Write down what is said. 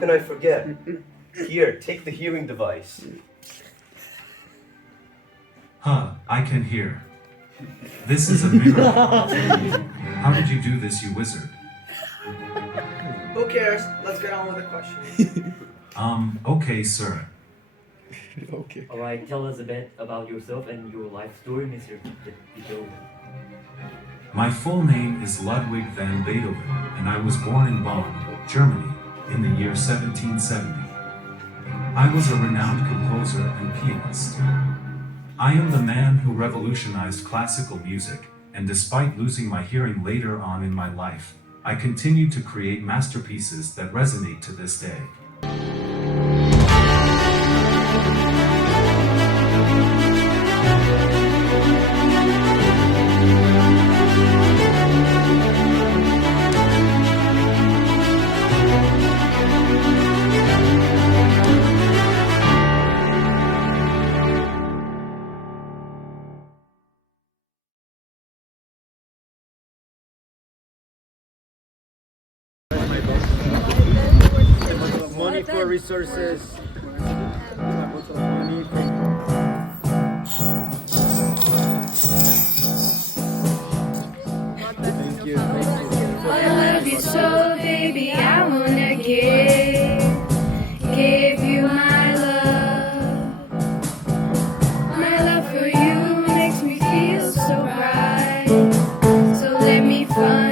can I forget? Here, take the hearing device. Huh, I can hear. This is a miracle. How did you do this, you wizard? Who cares? Let's get on with the question. Okay, sir. Okay. Alright, tell us a bit about yourself and your life story, Mr. Beethoven. My full name is Ludwig van Beethoven, and I was born in Bonn, Germany, in the year 1770. I was a renowned composer and pianist. I am the man who revolutionized classical music, and despite losing my hearing later on in my life, I continue to create masterpieces that resonate to this day. Money for resources. Thank you. I love you so, baby, I wanna give you my love. My love for you makes me feel so right. So let me find